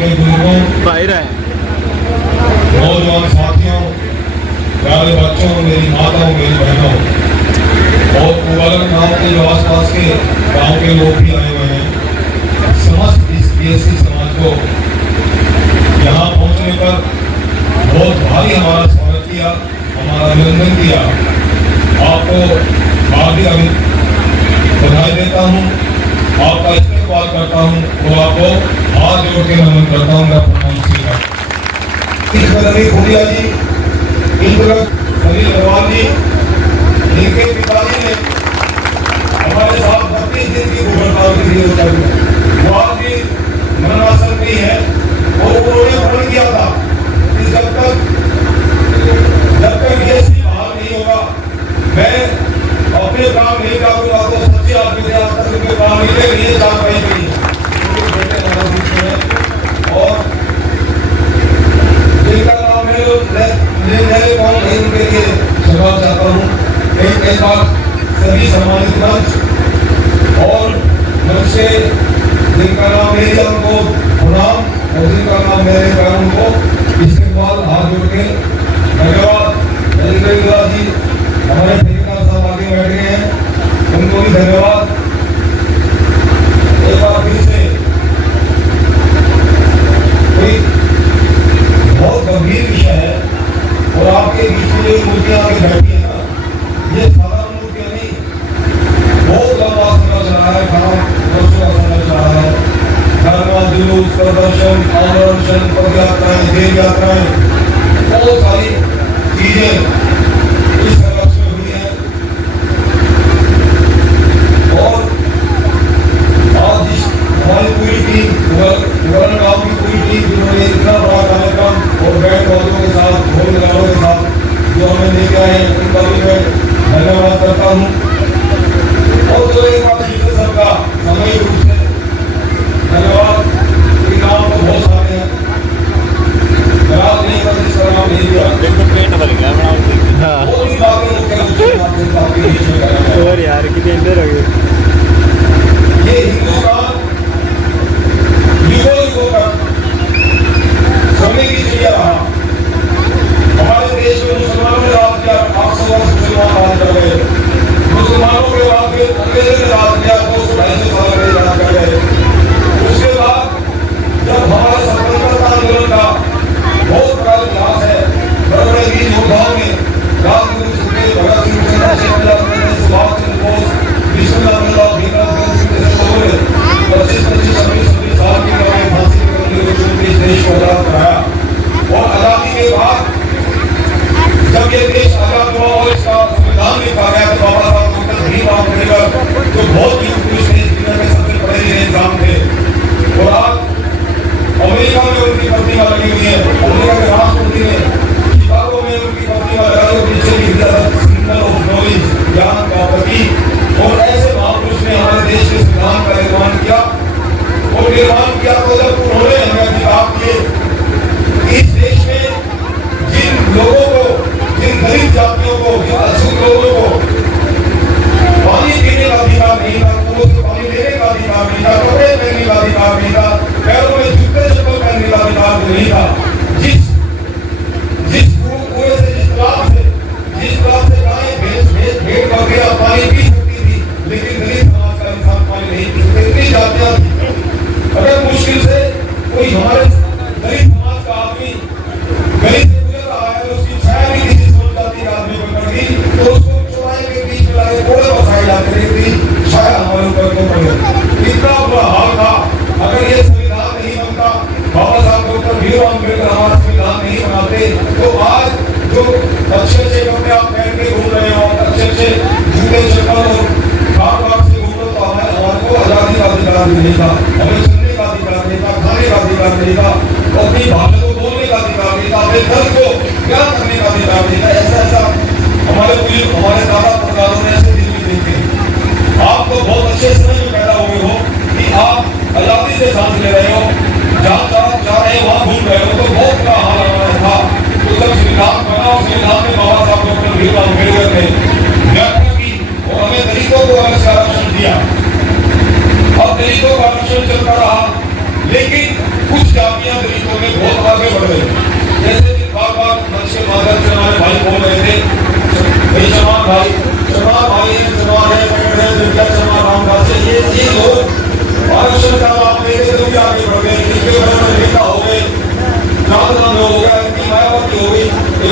के बुजुर्गों, नौजवान साथियों, प्यारे बच्चों, मेरी माताओं, मेरी बहनों और कुवालन गांव के जो आसपास के गांव के लोग भी आए हुए हैं, समस्त इस बीएससी समाज को यहाँ पहुँचने पर बहुत भारी हमारा स्वागत किया, हमारा अभिनंदन किया। आपको हार्दिक बधाई देता हूँ, आपका इस्तेमाल करता हूँ और आपको हाथ जोड़ के नमन करता हूँ। मैं प्रणाम रवि भूरिया जी, सलील अग्रवाल जी, जिनके पिताजी ने हमारे साथ 32 दिन की भूखहड़ताल के लिए वो आज भी मरणासन भी है और उन्होंने प्रण किया था कि जब तक ये बहाल नहीं होगा, मैं अपने काम नहीं करूंगा। तो सच्चे आदमी से आज तक उनके काम मिले नहीं जा पाएंगे और जिनका नाम है नए काम नहीं उनके लिए सुझाव चाहता हूँ। एक बार सभी सम्मानित मंच और मंच से जिनका नाम मेरे उनको प्रणाम और जिनका नाम मेरे उनको इस्तेमाल हाथ जोड़ के धन्यवाद। राजेंद्र जी हमारे ठेकेदार साहब आगे बैठ गए हैं, उनको भी धन्यवाद। एक बार फिर से कोई बहुत गंभीर विषय है और आपके बीच में जो मूर्तियां आगे बैठी है ना, ये साधारण मूर्तियां नहीं, बहुत लंबा समय चला है, वर्षों का समय चला है। धर्म जुलूस, प्रदर्शन, अनशन, पद यात्राएं, देव यात्राएं, बहुत सारी चीजें इस संघर्ष में हुई है और आज हमारी पूरी टीम, कुवालन गांव की पूरी टीम जिन्होंने इतना बड़ा कार्यक्रम और बैंड वालों के साथ, ढोल वालों के साथ जो हमें लेके आए हैं, उनका भी मैं धन्यवाद करता हूँ। और जो एक बात सबका सामूहिक रूप से धन्यवाद। नाम तो बहुत सारे हैं, याद नहीं कर जिसका नाम नहीं दिया, पेट भर गया बहुत ही बातें और यार कितने अंदर हो गए। ये हिंदुस्तान युगों का सोने की चिड़िया रहा। हमारे देश में मुसलमानों ने राज किया, 800 वर्ष मुसलमान राज कर गए। मुसलमानों के बाद में अंग्रेजों ने राज किया, 200-250 साल अंग्रेज राज कर गए। उसके बाद जब हमारे स्वतंत्रता आंदोलन का बहुत बड़ा इतिहास है, बड़े बड़े वीर योद्धाओं ने राजगुरु सुखदेव, भगत सिंह, चंद्रशेखर आजाद, सुभाष चंद्र बोस, विश्वनाथ आनंद, भीमराव जैसे लोगों ने 25-26 साल की उम्र में फांसी के बदले इस देश को आजाद कराया। और आजादी के बाद जब ये देश आजाद हुआ और इसका संविधान लिखा गया तो बाबा साहब डॉक्टर भीमराव अम्बेडकर जो बहुत ही पुरुष थे, दुनिया में सबसे बड़े इंसान थे, और आज अमेरिका में उनकी प्रतिमा लगी हुई है। अमेरिका के राष्ट्रपति ने शिकागो में उनकी प्रतिमा लगाई और पीछे भी सिंबल ऑफ नॉलेज, ज्ञान का प्रतीक। और ऐसे महापुरुष ने हमारे देश के संविधान का निर्माण किया और निर्माण किया तो जब उन्होंने हमें अधिकार दिए, इस देश में जिन लोगों को, जिन गरीब जातियों को, जिन अछूत लोगों को पानी पीने का अधिकार नहीं था, कुओं से पानी लेने का अधिकार नहीं था, कपड़े पहनने का अधिकार नहीं था, पैरों में जूते चप्पल पहनने का अधिकार नहीं था। जिस कुएं से, जिस तालाब से गायें, भैंस, भेड़ बकरियां पानी पी सकती थी, लेकिन गरीब समाज का इंसान पानी नहीं पी सकते। इतनी जातियां थी। अगर मुश्किल से कोई हमारे गरीब समाज का आदमी गरीब से गुजर रहा है तो उसकी छाया भी किसी सोच जाति का आदमी को पड़ती, तो उसको चौराहे के बीच में लाके कोड़े बसाए जाते थे, छाया हमारे ऊपर को पड़े। इतना बुरा हाल था। अगर ये संविधान नहीं बनता, बाबा साहब डॉक्टर भीमराव अम्बेडकर हमारा संविधान नहीं बनाते, तो आज जो अच्छे कपड़े आप पहन के घूम रहे हो, अच्छे जूते चप्पल और खान से घूम रहे हो, तो हमारे को आजादी का अधिकार नहीं था, हमें सुनने का अधिकार नहीं था, खाने का अधिकार नहीं था, अपनी भाषा को बोलने का अधिकार नहीं था, अपने धर्म को ज्ञान करने का अधिकार नहीं था। ऐसा हमारे दादा परदादों ने ऐसे दिन भी देखे। आप तो बहुत अच्छे समय में पैदा हुए हो कि आप आजादी से सांस ले रहे हो, जहाँ जा रहे हो वहाँ घूम रहे हो, तो बहुत बड़ा हाल हमारा था। तो जब संविधान बना और संविधान में बाबा साहब डॉक्टर भीमराव अम्बेडकर ने व्याख्या की और हमें दलितों को अलग से आरक्षण दिया। अब दलितों का आरक्षण चलता रहा, लेकिन कुछ जातियां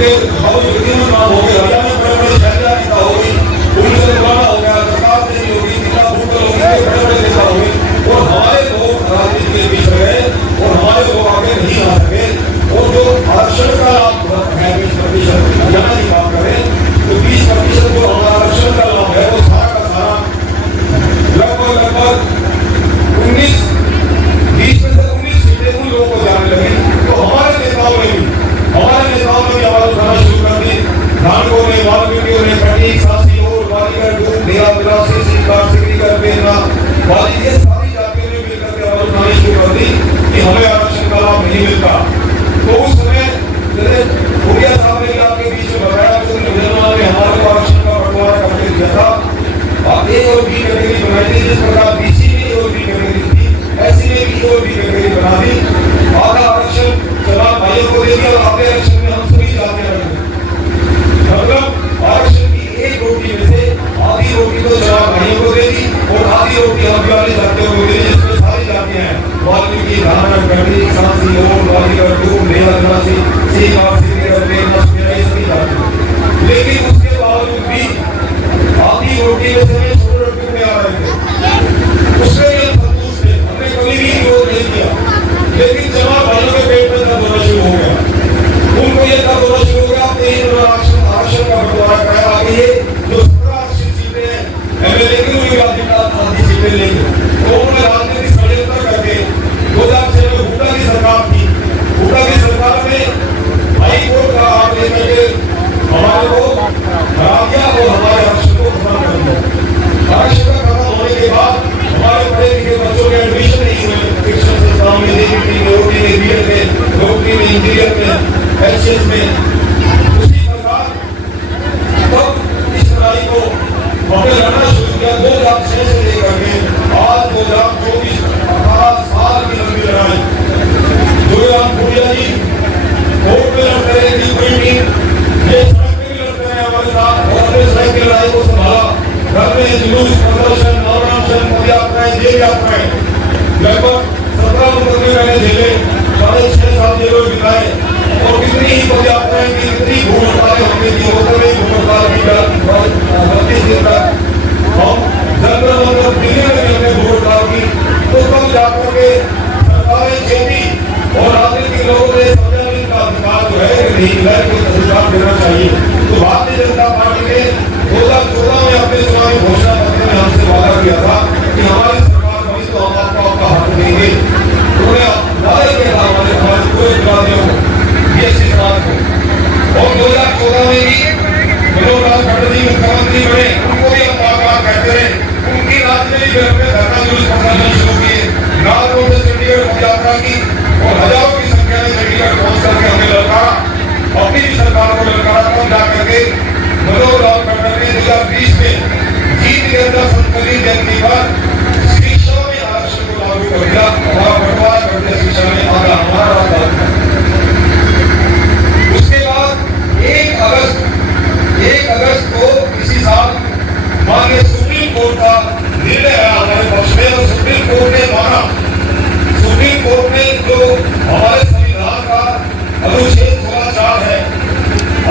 इनके बहुत विधिमत नाम हो गए, हरियाणा में बड़े-बड़े शहजादा नेता हो गई, उनसे पुराना हो गया, प्रताप देवी होगी, मीरा भूटल होगी, ये बड़े-बड़े नेता हो गए और हमारे लोग राजनीति के बीच में गए और हमारे लोग आगे नहीं आ सके। और जो आरक्षण का लाभ है 20% हरियाणा की बात करें तो 20% जो हमारा आरक्षण का लाभ है वो सारा का सारा लगभग 20 में से 19 सीटें उन लोगों को जाने लगी। तो हमारे नेताओं ने भी आवाज उठाना शुरू कर दी। धानकों ने, वाल्मीकियों ने, कटीक, सासी और वालीगढ़, दून, ढेरा, बिलासी, सीकर, सिकरीगढ़, बेलना, वाली ये सारी जातियों ने मिलकर के आवाज उठानी शुरू कर दी कि हमें आरक्षण का लाभ नहीं मिलता। तो उस समय भूरिया साहब ने आपके बीच में बताया कि मुसलमानों ने हमारे आरक्षण का बंटवारा करके दिया था और ए और बी कैटेगरी बनाई थी। जिस प्रकार बीसी में ए और बी कैटेगरी थी ऐसी में भी ए और बी कैटेगरी बना दी। आधा आरक्षण चला भाइयों को दे दिया और आधे आरक्षण में हम सभी जाते रहे। मतलब आरक्षण की एक रोटी में से आधी रोटी तो चला भाइयों को दे दी और आधी रोटी हम वाली जातियों को दे दी, जिसमें सारी जातियां हैं वाल्मीकि, ब्राह्मण, कटी, सांसी, और वालीगढ़, दून, ढेरा, बिलासी, सीकर, सिकरीगढ़, बेलना, सभी जाति। लेकिन उसके बावजूद भी आधी रोटी में से छोटे टुकड़े आ रहे थे, उससे भी हम संतुष्ट थे, हमने कभी भी विरोध नहीं किया। लेकिन जमा भाइयों के पेट में दर्द होना शुरू हो गया, उनको ये दर्द होना शुरू हो गया। आरक्षण का बंटवारा कराया आगे ये जो 17 आरक्षित सीटें हैं एमएलए की हुई आधी सीटें लेंगे। तो उन्होंने राजनीतिक षड्यंत्र करके 2006 में हुड्डा की सरकार थी, हुड्डा की सरकार में हाई कोर्ट का आदेश करके हमारे को हरा दिया और हमारे आरक्षण को खत्म कर दिया। आरक्षण का खत्म होने के बाद हमारे पढ़े लिखे बच्चों के एडमिशन नहीं हुए शिक्षण संस्थाओं में, नौकरी में, बीएड में, नौकरी में, इंजीनियर में, एचएस में। उसी प्रकार तब इस लड़ाई को हमने लड़ना शुरू किया 2006 से लेकर के आज 2024 18 साल की लंबी लड़ाई। जोराम भूरिया जी कोर्ट में लड़ रहे थे, कोई टीम ये सड़क पे भी लड़ते हैं हमारे साथ और अपने सड़क की लड़ाई को संभाला। घर में जुलूस, प्रदर्शन, नवराशन, पदयात्राएं, जेल यात्राएं, लगभग 17 मुकदमे मैंने झेले, 6.5 साल जेलों में बिताए और कितनी ही पदयात्राएं की, कितनी भूख हड़तालें होती थी, होटल में भूख हड़ताल की 32 दिन तक हम जनरल दिल्ली में भी हमने भूख हड़ताल की। तो तब जाकर के सरकारें चेती और राजनीतिक लोगों ने संविधान का अधिकार जो है नहीं मिला, कोई अधिकार देना चाहिए। तो भारतीय जनता पार्टी ने 2014 में अपने चुनावी घोषणा पत्र में हमसे वादा किया था कि हमारी सरकार बनी तो हम आपको आपका हक देंगे। उन्होंने वादा किया था हमारे पूरे खिलाड़ियों को, बीएससी समाज को। और 2014 में भी मनोहर लाल खट्टर जी मुख्यमंत्री बने, उनको भी हम बार-बार कहते रहे। उनकी राजनीति में हमने धरना जुलूस प्रदर्शन शुरू किए, नागपुर से चंडीगढ़ पदयात्रा की और हजारों की संख्या में चंडीगढ़ पहुंच करके हमने ललकारा, अपनी भी सरकार को ललकारा। तब जाकर के मनोहर लाल खट्टर ने 2020 में जीत के अंदर संकलित जयंती पर शिक्षा में आरक्षण को लागू कर दिया, हमारा बंटवारा कर दिया शिक्षा में, आधा हमारा था। उसके बाद 1 अगस्त को इसी साल माननीय सुप्रीम कोर्ट का निर्णय आया हमारे पक्ष में और सुप्रीम कोर्ट ने माना, सुप्रीम कोर्ट ने जो हमारे संविधान का अनुच्छेद 16(4) है,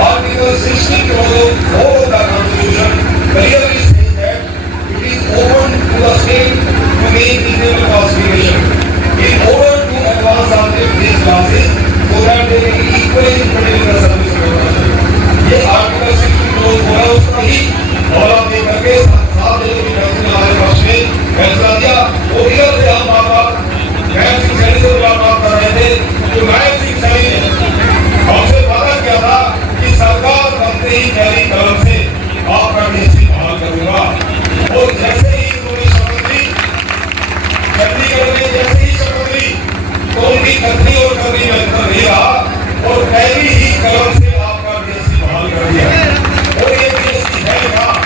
article 60 of the Constitution clearly says that it is open to the state to make reasonable classification in order to advance these classes so that they may be equally included in the service of the nation। ये article 60 बोला उसका ही और आप देख करके साथ देने की फैसले हमारे पक्ष में फैसला दिया। वो इधर से हम बार-बार नायब सिंह सैनी से बात कर रहे थे, तो नायब सिंह सैनी ने हमसे वादा किया था कि सरकार बनते ही पहली कलम से आपका डीसी बहाल करूंगा। और जैसे ही उन्होंने शपथ ली, चंडीगढ़ में जैसे ही शपथ ली तो उनकी कथनी और करनी में अंतर नहीं रहा और पहली ही कलम से आपका डीसी बहाल कर दिया। और ये डीसी है क्या?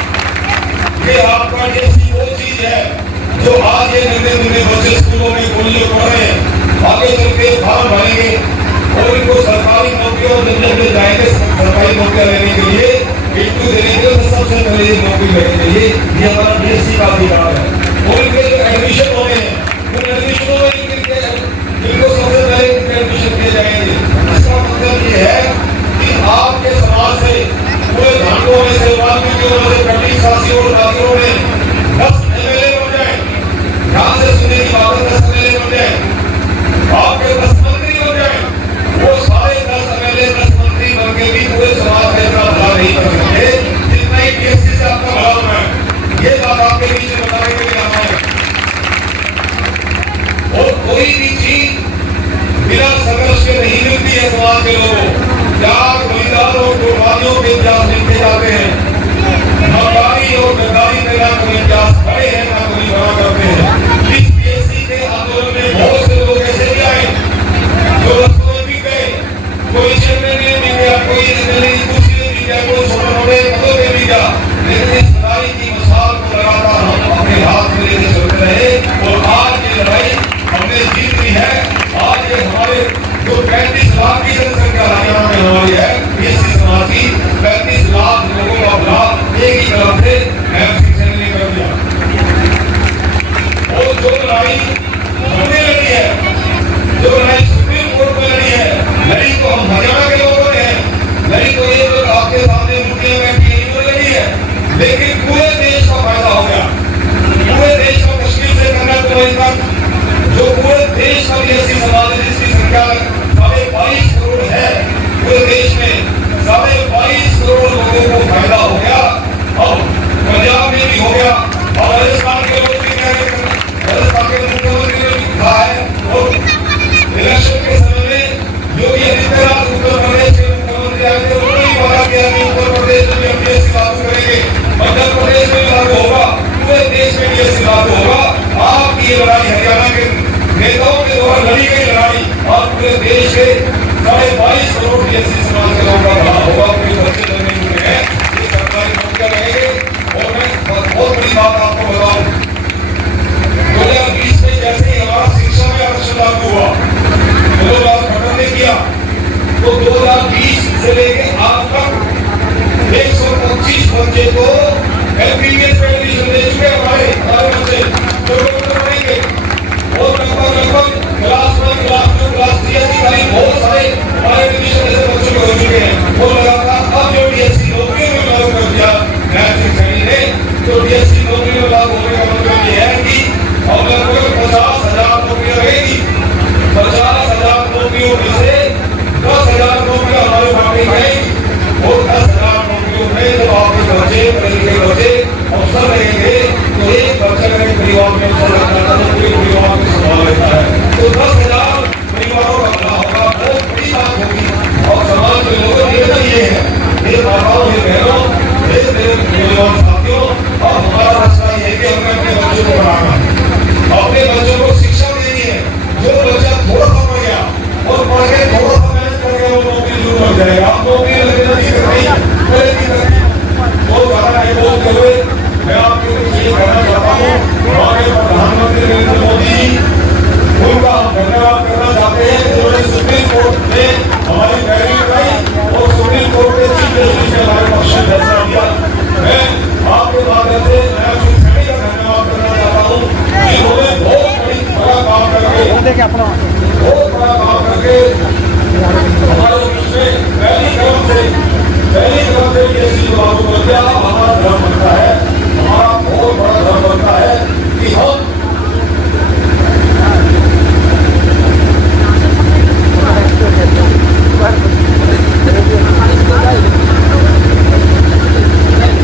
ये आपका डीसी वो चीज है जो आज ये नन्हे बच्चे स्कूलों में गोलियां पढ़ रहे हैं, आगे चल के फॉर्म भरेंगे और इनको सरकारी नौकरियों में जाएंगे सरकारी नौकरियां लेने के लिए, इंटरव्यू देने के लिए सबसे पहले नौकरी लेने के लिए ये हमारा डीएससी का अधिकार है। और इनके जो एडमिशन होने हैं उन एडमिशनों में इनको सबसे पहले एडमिशन किए जाएंगे। इसका मतलब ये है कि आपके आज से पूरे धांधों में से वाल्मीकियों में से कटी शासियों और दादियों में 10 एमएलए बन जाए, ध्यान से सुनने की बात है, 10 एमएलए बन जाए, आपके 10 मंत्री बन जाए, वो सारे 10 एमएलए 10 मंत्री बन के भी पूरे समाज का इतना भला नहीं कर सकते जितना ही पीएससी से आपका भला होना है। ये बात आपके बीच में बताने के लिए आना है। और कोई भी चीज बिना संघर्ष के नहीं मिलती है। समाज के लोगों त्याग बलिदान और कुर्बानियों के इतिहास लिखे जाते हैं। मक्कारी और गद्दारी में ना कोई इतिहास खड़े हैं ना कोई बना करते हैं। इस पीएससी के आंदोलन में बहुत से लोग ऐसे भी आए जो रस्तों में भी गए, कोई चेयरमैन ने भी गया, कोई एमएलए की कुर्सी में भी गया, कोई छोटे मोटे पदों में भी गया, लेकिन इस लड़ाई की मिसाल को लगातार हम अपने हाथ में लेके चलते रहे और आज ये लड़ाई हमने जीत ली है। आज ये हमारे जो 35 लाख की जनसंख्या हरियाणा में हमारी है, पीएससी समाज की 35 लाख लोगों का अपराध एक ही तरफ से एमसी ने कर दिया। और जो लड़ाई हमने लड़ी है, जो लड़ाई सुप्रीम कोर्ट में लड़ी है, लड़ी तो हम हरियाणा के लोगों ने है, लड़ी तो ये लोग आपके सामने मुद्दे में इन्होंने लड़ी है, लेकिन पूरे देश का फायदा हो गया। पूरे देश को तश्कील से करना तो तक जो पूरे देश का पीएससी समाज जिसकी संख्या 22.5 करोड़ है, पूरे देश में 22.5 करोड़ लोगों को फायदा हो गया। अब पंजाब में भी हो गया और राजस्थान के लोग भी कह रहे हैं, राजस्थान के मुख्यमंत्री ने भी कहा है। और इलेक्शन के समय में योगी आदित्यनाथ उत्तर प्रदेश के मुख्यमंत्री आए थे, उन्होंने भी वादा किया कि उत्तर प्रदेश में भी पीएससी लागू करेंगे, मध्य प्रदेश में लागू होगा, पूरे देश में पीएससी लागू होगा। आपकी ये लड़ाई हरियाणा के नेताओं के द्वारा लड़ी गई लड़ाई और पूरे देश के 22.5 करोड़ पीएससी समाज के लोगों का भला होगा। कोई बच्चे लगने हुए हैं, ये सरकारी नौकरियां रहेंगे। और मैं बहुत बड़ी बात आपको बताऊं, 2020 में जैसे ही हमारा शिक्षा में आरक्षण लागू हुआ, 2000 खत्म नहीं किया, तो 2020 से लेके आज तक 125 बच्चे को एमबीबीएस में एडमिशन दे चुके हमारे बच्चे जो पढ़ेंगे। और लगभग क्लास 1 क्लास 2 क्लास 3 अधिकारी बहुत सारे हमारे एडमिशन ऐसे बच्चों के हो चुके हैं। वो लगातार अब जो डीएससी नौकरियों में लागू कर दिया नैतिक श्रेणी ने, तो डीएससी नौकरी में लागू होने का मतलब ये है कि अब लगभग 50,000 नौकरियां रहेगी। 50,000 नौकरियों में से 10,000 नौकरियां हमारे बांटी गई और 10,000 नौकरियों में जब आपके बच्चे पढ़े लिखे बच्चे अवसर रहेंगे तो एक बच्चा अगर परिवार में अवसर लगता है तो पूरे परिवार को संभाल लेता है। तो 10,000 परिवारों का भला होगा, बहुत बड़ी बात होगी। और समाज के लोगों निवेदन ये है, ये माताओं ये बहनों ये मेरे नौजवान साथियों, और हमारा रास्ता ये है कि हमें अपने बच्चों को पढ़ाना है, अपने बच्चों को शिक्षा देनी है। जो बच्चा थोड़ा सा पढ़ गया और पढ़ के थोड़ा सा मेहनत कर गया वो नौकरी जरूर लग जाएगा। आप नौकरी लगना नहीं कर रही बहुत ज्यादा नहीं बोलते हुए मैं आपको ये कहना चाहता हूँ, हमारे प्रधानमंत्री नरेंद्र मोदी जी उनका हम धन्यवाद करना चाहते हैं जिन्होंने सुप्रीम कोर्ट में हमारी पैरवी कराई और सुप्रीम कोर्ट के चीफ जस्टिस ने हमारे पक्ष में फैसला दिया। मैं आपके माध्यम से मैं सभी का धन्यवाद करना चाहता हूँ जिन्होंने बहुत बड़ा काम करके हमारे बीच में पहली कदम से ये चीज लागू कर दिया। हमारा धर्म बनता है, हमारा बहुत बड़ा धर्म बनता है कि हम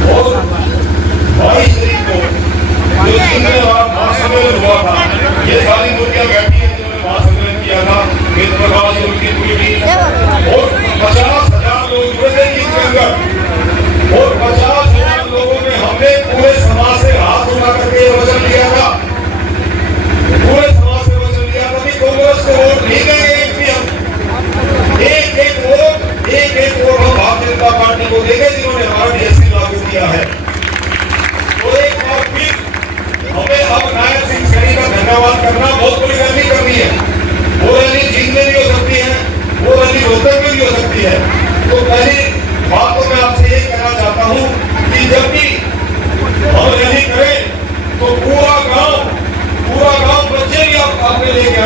और 22 तारीख को जो जिनमें हमारा महासम्मेलन हुआ था, ये सारी मुर्गियां बैठी है जिन्होंने महासम्मेलन किया था, वेद प्रकाश जी उनकी पूरी टीम और 50,000 लोग जुड़े थे इस अंदर और 50,000 लोगों में हमने पूरे समाज से हाथ उठा करके वचन लिया था, पूरे समाज से वचन लिया था कि कांग्रेस को वोट नहीं देंगे। एक वोट हम भारतीय जनता पार्टी को देंगे जिन्होंने हमारा डीएससी लागू किया है। तो एक बार फिर हमें अब नायक सिंह सैनी का धन्यवाद करना, बहुत बड़ी रैली करनी है। वो रैली जींद में भी हो सकती है, वो रैली रोहतक में भी हो सकती है। तो पहली बात तो मैं आपसे ये कहना चाहता हूँ कि जब भी हम रैली करें तो पूरा गांव बच्चे भी आप अपने लेके